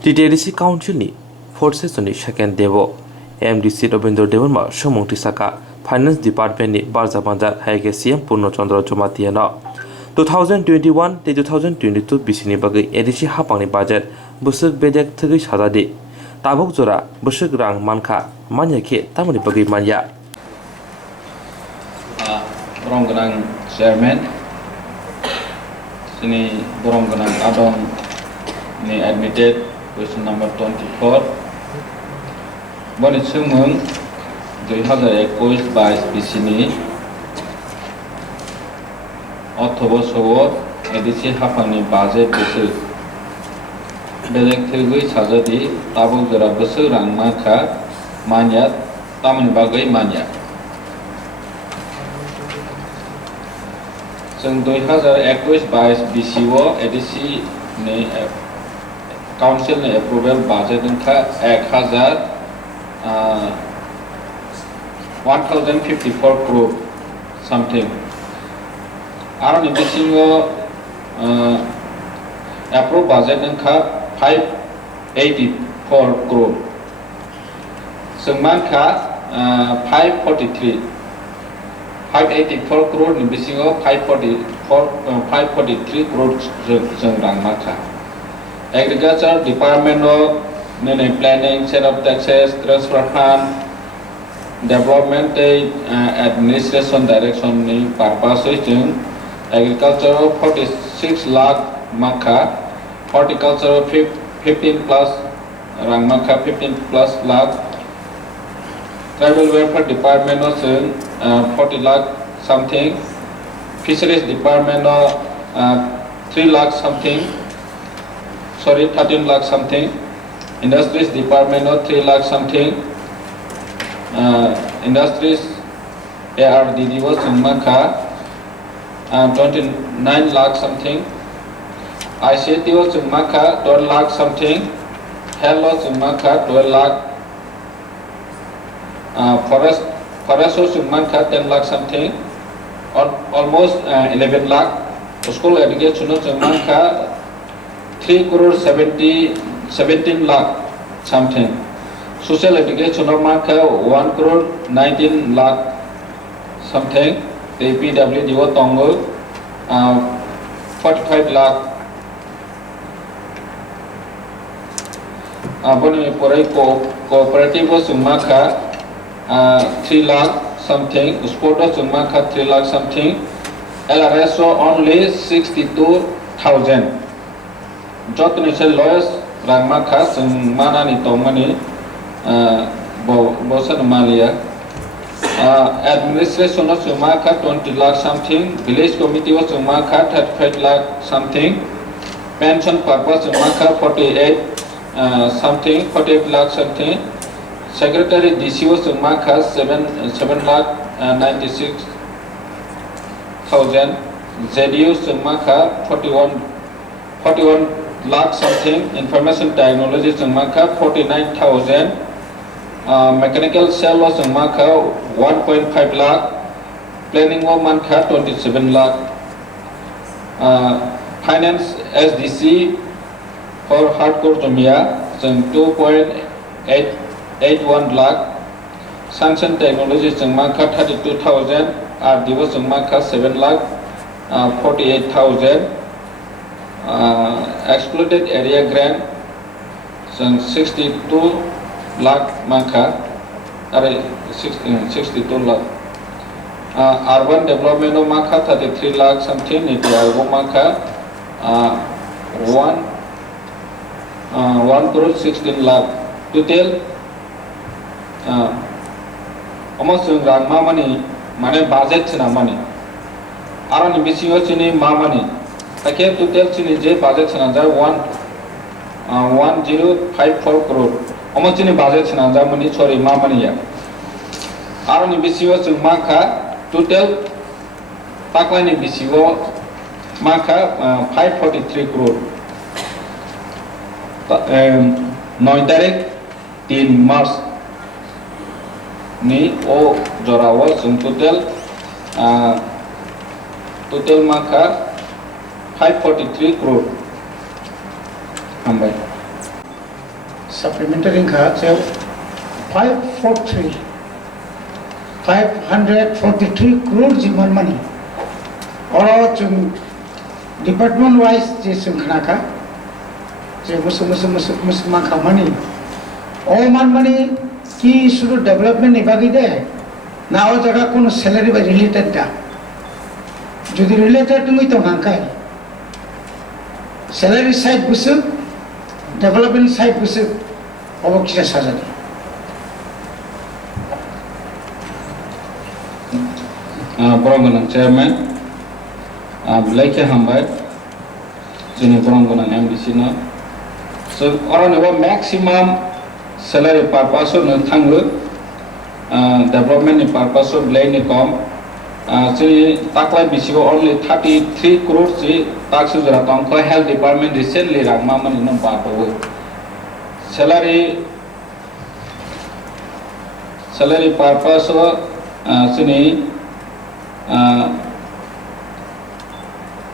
ADC Council ni fourth session ni second devo MDC Rabindra Debbarma Somongti Sakha Finance Department ni Barja Banjar Haige CM Purno Chandra Jomatiana 2021 to 2022 Bisini Bagwi ADC Haphangni budget Busuk Bedek Thugui sadi tabuk jora Busuk rang manka manya ke tamani Bagwi manya Borong chairman sini borong adong ni admitted question number 24 boni sumung 2021 by Bisini October so ADC Haphangni budget Busuk Bedek Thugui sadi tabuk jora Busuk rang manka manya tamani Bagwi manya जों 2021 बाइस BCO ADC ने council ने approval budget का 1054 crore something आरो ने BCO approve budget का 584 crore जों का 584 crore ni bisingo 543 crore jeng rang maka agriculture department of planning set of taxes transfer fund development administration direction ni purpose jeng agriculture 46 lakh maka horticulture 15 plus rang maka 15 plus lakh tribal welfare department of 40 lakh something, fisheries department 3 lakh something, 13 lakh something, industries department 3 lakh something, industries ARDD was Maka 29 lakh something, ICT was Maka 12 lakh something, health was Maka 12 lakh, forest was Maka 10 lakh something, or almost 11 lakh. School education was Maka 3 crore 17 lakh something. Social education was Maka 1 crore 19 lakh something. The PWD was Tongo 45 lakh. Aboni Porai cooperative was Maka 3 lakh something, sport was Maka 3 lakh something, LRS only 62,000. Jotnishal lawyers Rangmaka Manani Tomani Bosan Malia. Administration was Maka 20 lakh something, village committee was Maka 35 lakh something, pension purpose Maka 48 lakh something. Secretary DC was Maka 7 lakh 96,000. ZU Maka 41 lakh something. Information technology Maka 49,000. Mechanical cell was Maka 1.5 lakh. Planning was Maka 27 lakh. Finance SDC for hardcore Jumia 2.81 lakh. Sanction technology Maka 32,000. RD was Maka 7 lakh 48,000. Exploited area grant 62 lakh Maka 62 lakh. Urban development of Maka 33 lakh something. It was Maka 1 crore 16 lakh. Total almost Rangma money, money budget china money. Aron BCO chini ma money. I came to tell chini J budget china 1054 crore. Almost chini budget china money, sorry, ma money ya. Aron BCO chini Maka total Pakani BCO Maka 543 crore. 9 tarik 3 Maret ni o jorawa total Maka 543 crore. Ambai. supplementary ka 543 crore jiman money oro chung department wise je sungkhana ka je musu ka money all money ki suru development ni bagi de na o jaga kono salary ba related ta jodi related তুমি তো Nakai salary side busuk development side busuk অবকিসা সাজানি Boronggonang chairman Laike Hambai Jini Boronggonang MDC na so orang ni maximum salary purpose na thanglu development ni purpose blay ni kom Jadi taklai bisi only 33 crore si tak sujara tongko health department recently ragma man ino bato salary purpose sini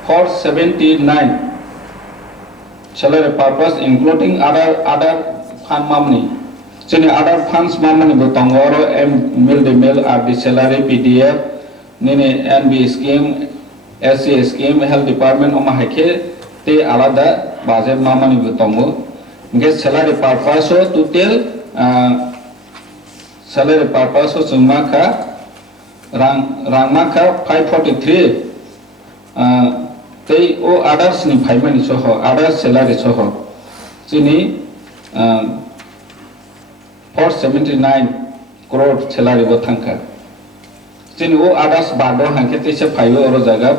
479 salary purpose including other fund mamni sini other funds mamni botongoro mil de mil RD salary PDF nini NB scheme SC scheme health department oma hake te alada budget mamani botongo nge salary purpose total salary purpose sumaka rangmaka 543 te o others ni phaimani soho others salary soho chini 479 crore salary bothangka chini o others bado hangke te se phaibo oro jaga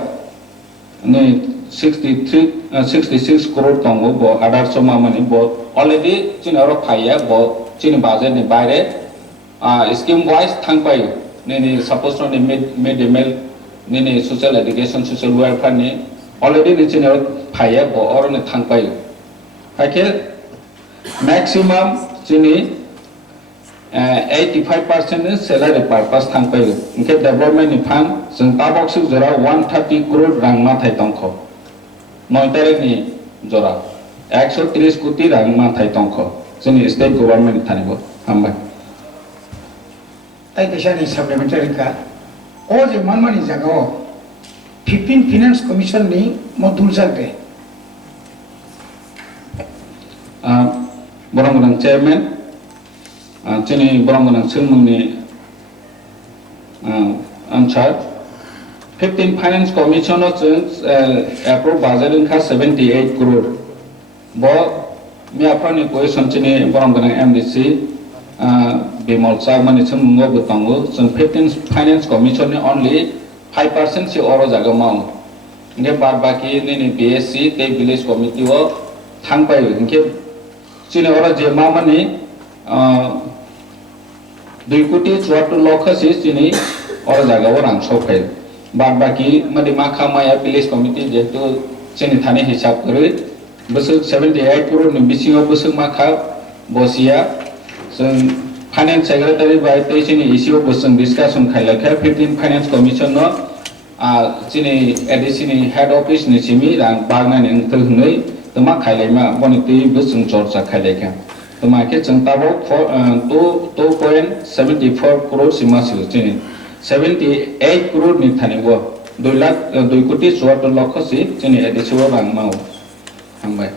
ni 66 crore tongo bo others somamani bo already chini oro phaiya bo chini budget ni baire scheme wise thangpai nini suppose ni mid meal nini social education social welfare ni already ni chini phaiya bo oro ni thangpai hake maximum chini 85% is salary purpose thangpai inke development ni fund jeng tabok su jora 130 crore rangma thai tongkho 9 tarik ni jora 130 koti rangma thai tongkho jeni state government thanibo hambai tai desha ni supplementary ka o je manmani jaga 15 finance commission ni modul jagde boronggonang chairman chini boronggonang silmungni answer 15 finance commission approved budget ka 78 crore bo mi apani question chini boronggonang MDC bimol sagmani chungmo butango 15 finance commission ni only 5% si oro jaga mau nge baki ni BSC te village committee wo thangpai nge chini oro je mamani 2 कोटी 74 लाख से चीनी और जगह वो रंग शौक है बाकी मधे माखा माया विलेज कमिटी जेतु चीनी थाने हिसाब करे बुसुक 78 करोड़ निबिसिंग बुसुक माखा बसिया जों फाइनेंस सेक्रेटारी बाय ते चीनी इश्यू बुसुक डिस्कशन खाइलाखा 15 फाइनेंस कमिशन न चीनी ADC नि हेड ऑफिस नि सिमी रंग बागना नि थहनै तमा खाइलायमा बनिति बुसुक चर्चा खाइलायखा तमाके चंताबो 2.74 crore सिमासिल चीनी 78 crore नि थानेबो 2 कोटी 74 लाख से चीनी ADC वो रंग माव हांबाय